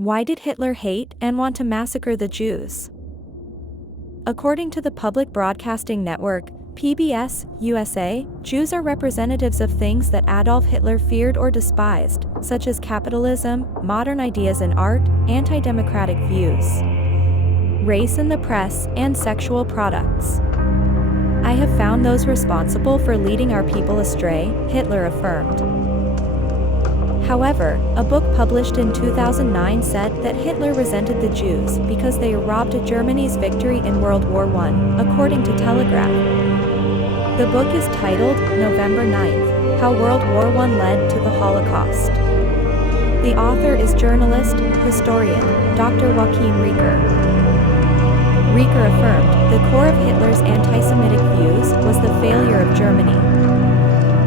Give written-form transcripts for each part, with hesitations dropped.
Why did Hitler hate and want to massacre the Jews? According to the public broadcasting network, PBS, USA, Jews are representatives of things that Adolf Hitler feared or despised, such as capitalism, modern ideas in art, anti-democratic views, race in the press, and sexual products. I have found those responsible for leading our people astray, Hitler affirmed. However, a book published in 2009 said that Hitler resented the Jews because they robbed Germany's victory in World War I, according to Telegraph. The book is titled, November 9th, How World War I Led to the Holocaust. The author is journalist, historian, Dr. Joachim Rieker. Rieker affirmed, the core of Hitler's anti-Semitic views was the failure of Germany.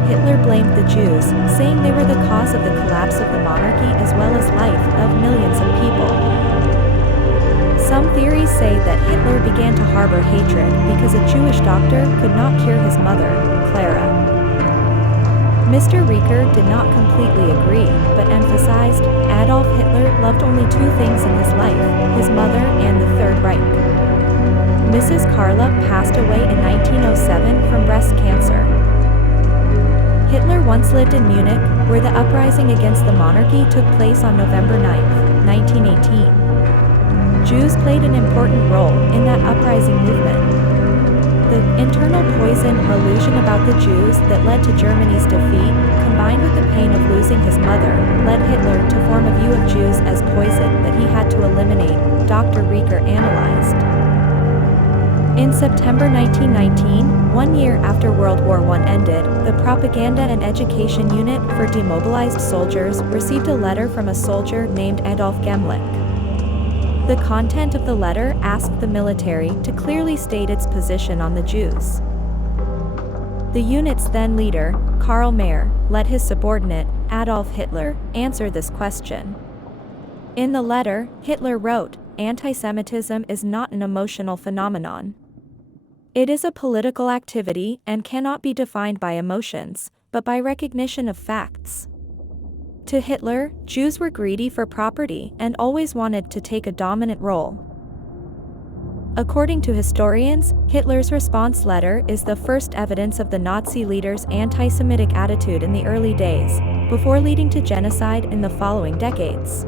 Hitler blamed the Jews, saying they were the cause of the collapse of the monarchy as well as life of millions of people. Some theories say that Hitler began to harbor hatred because a Jewish doctor could not cure his mother, Clara. Mr. Rieker did not completely agree, but emphasized, Adolf Hitler loved only two things in his life, his mother and the Third Reich. Mrs. Carla passed away in 1907 from breast cancer. Hitler once lived in Munich, where the uprising against the monarchy took place on November 9, 1918. Jews played an important role in that uprising movement. The internal poison illusion about the Jews that led to Germany's defeat, combined with the pain of losing his mother, led Hitler to form a view of Jews as poison that he had to eliminate, Dr. Rieker analyzed. In September 1919, 1 year after World War I ended, the Propaganda and Education Unit for Demobilized Soldiers received a letter from a soldier named Adolf Gemlich. The content of the letter asked the military to clearly state its position on the Jews. The unit's then leader, Karl Mayr, let his subordinate, Adolf Hitler, answer this question. In the letter, Hitler wrote, "Anti-Semitism is not an emotional phenomenon. It is a political activity and cannot be defined by emotions, but by recognition of facts." To Hitler, Jews were greedy for property and always wanted to take a dominant role. According to historians, Hitler's response letter is the first evidence of the Nazi leader's anti-Semitic attitude in the early days, before leading to genocide in the following decades.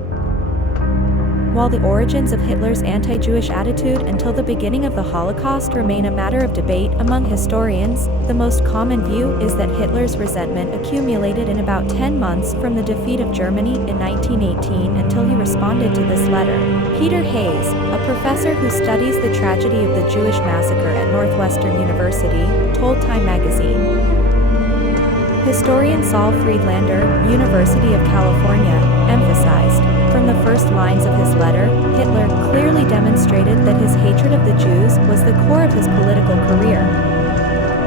While the origins of Hitler's anti-Jewish attitude until the beginning of the Holocaust remain a matter of debate among historians, the most common view is that Hitler's resentment accumulated in about 10 months from the defeat of Germany in 1918 until he responded to this letter. Peter Hayes, a professor who studies the tragedy of the Jewish massacre at Northwestern University, told Time magazine. Historian Saul Friedlander, University of California, emphasized, from the first lines of his letter, Hitler clearly demonstrated that his hatred of the Jews was the core of his political career.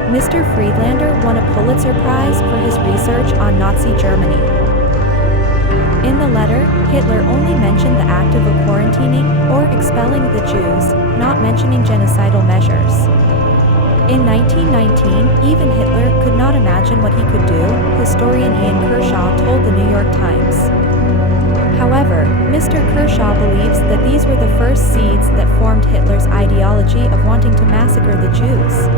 Mr. Friedlander won a Pulitzer Prize for his research on Nazi Germany. In the letter, Hitler only mentioned the act of quarantining or expelling the Jews, not mentioning genocidal measures. In 1919, even Hitler could not imagine what he could do, historian Ian Kershaw told the New York Times. However, Mr. Kershaw believes that these were the first seeds that formed Hitler's ideology of wanting to massacre the Jews.